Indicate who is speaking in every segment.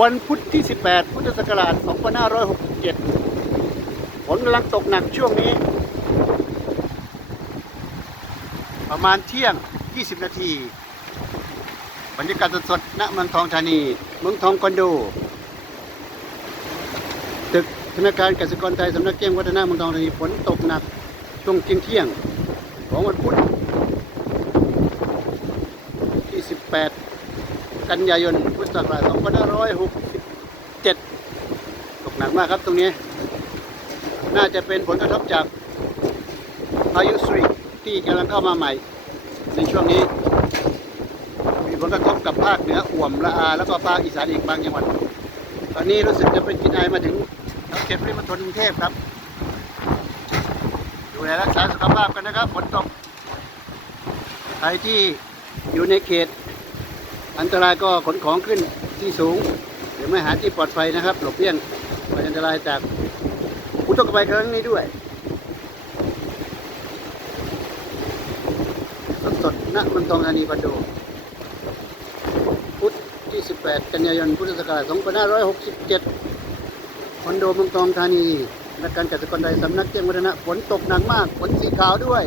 Speaker 1: วันพุธที่ 18 พุทธศักราช 2567 ฝนกำลังตกหนักช่วงนี้ ประมาณเที่ยง 20 นาที บรรยากาศสดๆณเมืองทองธานี เมืองทองคอนโด ตึกธนาคารกสิกรไทยสำนักเจ้งวัฒนาเมืองทองธานีฝนตกหนักช่วงเที่ยงเที่ยงของวันพุธที่ 18 กันยายนพุทธศักราช2567 ตกหนักมากครับตรงนี้ น่าจะเป็นผลกระทบจากพายุสริที่กำลังเข้ามาใหม่ ในช่วงนี้ มีผลกระทบกับภาคเหนืออ่วมละอา แล้วก็ภาคอีสานอีกบางจังหวัด ตอนนี้รู้สึกจะเป็นกินไอมาถึงเขตปริมณฑลกรุงเทพครับ ดูแลรักษาสุขภาพกันนะครับฝนตกใครที่อยู่ในเขต อันตรายก็ขนของขึ้นที่สูงหรือไม่หาที่ปลอดภัยนะครับ หลบเลี่ยงอันตรายจากอุทกภัยครั้งนี้ด้วย สดๆณมืองทองธานีคอนโดพุธที่ 18 กันยายนพุทธศักราช2567คอนโดมืองทองธานีนักการเกษตรกรไทยสำนักเจ้งวัฒนะฝนตกหนักมากฝนสีขาวด้วย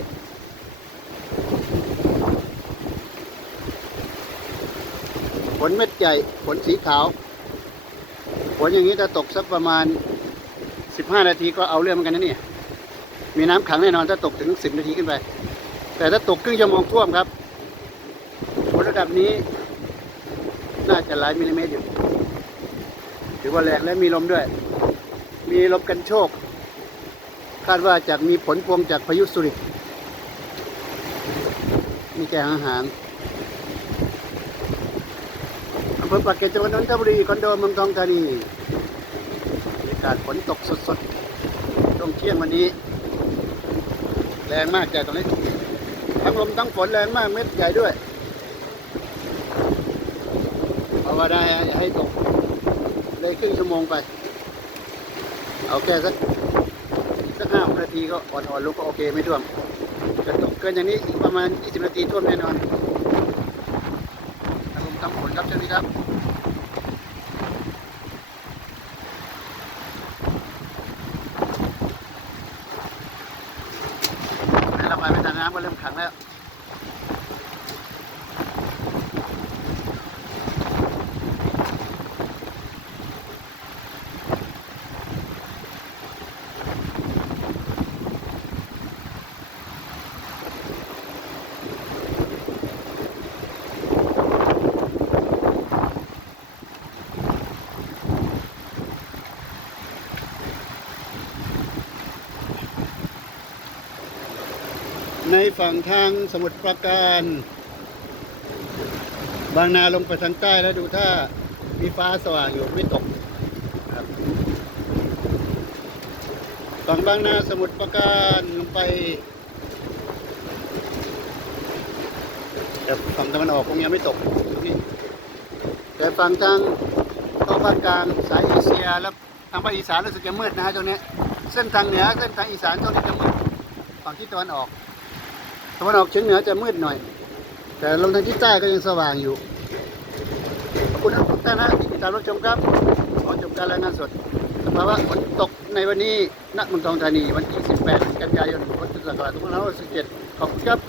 Speaker 1: ฝนเม็ดใหญ่ฝนสีขาวฝนอย่างนี้ถ้าตกสักประมาณ 15 นาทีก็เอาเรื่องเหมือนกันนะเนี่ยมีน้ำขังแน่นอนถ้าตกถึง 10 นาทีขึ้นไป แต่ถ้าตกครึ่งชั่วโมงท่วมครับฝนระดับนี้ น่าจะหลายมิลลิเมตรอยู่ถือว่าแรงและมีลมด้วย มีลมกันโชก คาดว่าจะมีผลพวงจากพายุสุริมีแค่หางๆอำเภอปากเกร็ดจังหวัดนนทบุรีคอนโดเมืองทองธานีบรรยากาศฝนตกสดๆช่วงเที่ยงวันนี้ แรงมากจากตรงนี้ทั้งลมทั้งฝนแรงมากเม็ดใหญ่ด้วยภาวนาอย่าให้ตกเลยครึ่งชั่วโมงไป เอาแค่สักสักห้านาทีก็อ่อนๆลุกก็โอเคไม่ท่วมจะตกเกินอย่างนี้อีกประมาณ 20 นาทีท่วมแน่นอน ทั้งลมทั้งฝนครับเจ้านี้ครับระบายไปทางน้ำก็เริ่มขังแล้ว ในฝั่งทางสมุทรปราการ บางนาลงไปทางใต้แล้วดูถ้ามีฟ้าสว่างอยู่ไม่ตกครับฝั่งบางนาสมุทรปราการลงไปแต่ฝั่งตะวันออกคงยังไม่ตกนี้แต่ฝั่งทางเข้าภาคกลางสายเอเชียแล้วทางภาคอีสานรู้สึกจะมืดนะฮะตรงนี้ เส้นทางเหนือเส้นทางอีสานตรงนี้จะมืดฝั่งที่ตะวันออก ตะวันออกเฉียงเหนือจะมืดหน่อย แต่ลมทางทิศใต้ก็ยังสว่างอยู่ ขอบคุณทุกท่านนะที่ติดตามรับชมครับ ขอจบการรายงานสดสภาวะฝนตกในวันนี้ณเมืองทองธานีวันที่ 18 กันยายนพุทธศักราช2567ขอบคุณครับ